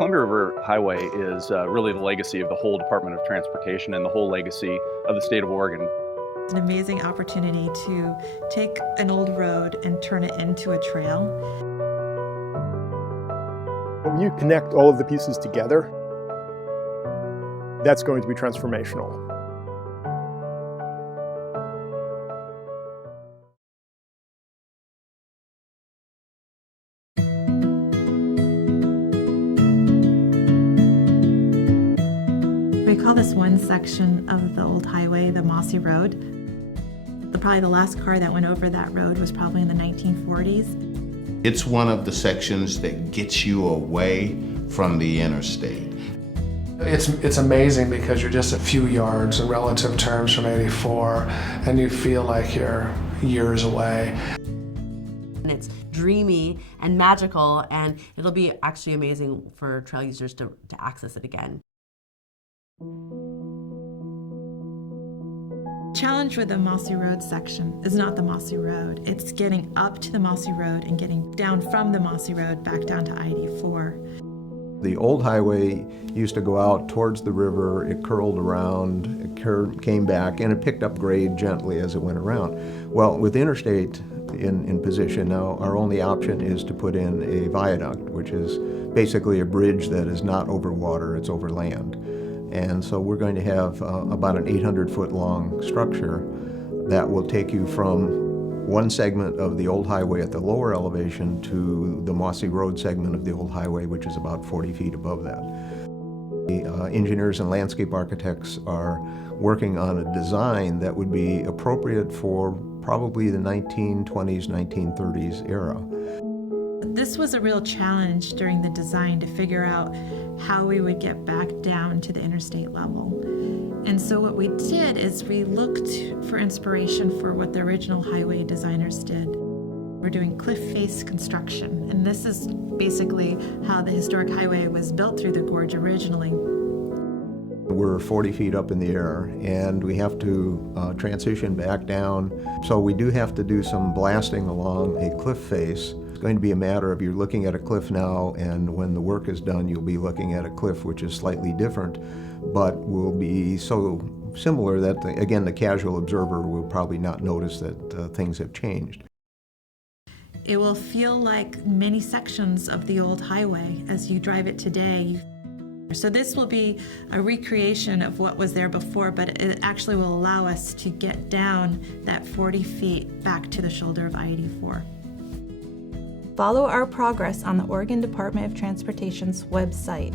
Columbia River Highway is really the legacy of the whole Department of Transportation and the whole legacy of the state of Oregon. It's an amazing opportunity to take an old road and turn it into a trail. When you connect all of the pieces together, that's going to be transformational. We call this one section of the old highway the Mossy Road. Probably the last car that went over that road was probably in the 1940s. It's one of the sections that gets you away from the interstate. It's amazing because you're just a few yards in relative terms from 84 and you feel like you're years away. And it's dreamy and magical, and it'll be actually amazing for trail users to access it again. Challenge with the Mossy Road section is not the Mossy Road. It's getting up to the Mossy Road and getting down from the Mossy Road back down to I-84. The old highway used to go out towards the river, it curled around, it came back, and it picked up grade gently as it went around. Well, with Interstate in position now, our only option is to put in a viaduct, which is basically a bridge that is not over water, it's over land. And so we're going to have about an 800-foot long structure that will take you from one segment of the old highway at the lower elevation to the Mossy Road segment of the old highway, which is about 40 feet above that. The engineers and landscape architects are working on a design that would be appropriate for probably the 1920s, 1930s era. This was a real challenge during the design to figure out how we would get back down to the interstate level. And so what we did is we looked for inspiration for what the original highway designers did. We're doing cliff face construction, and this is basically how the historic highway was built through the gorge originally. We're 40 feet up in the air, and we have to transition back down. So we do have to do some blasting along a cliff face. It's going to be a matter of you're looking at a cliff now, and when the work is done, you'll be looking at a cliff which is slightly different, but will be so similar that, again, the casual observer will probably not notice that things have changed. It will feel like many sections of the old highway as you drive it today. So this will be a recreation of what was there before, but it actually will allow us to get down that 40 feet back to the shoulder of I-84. Follow our progress on the Oregon Department of Transportation's website.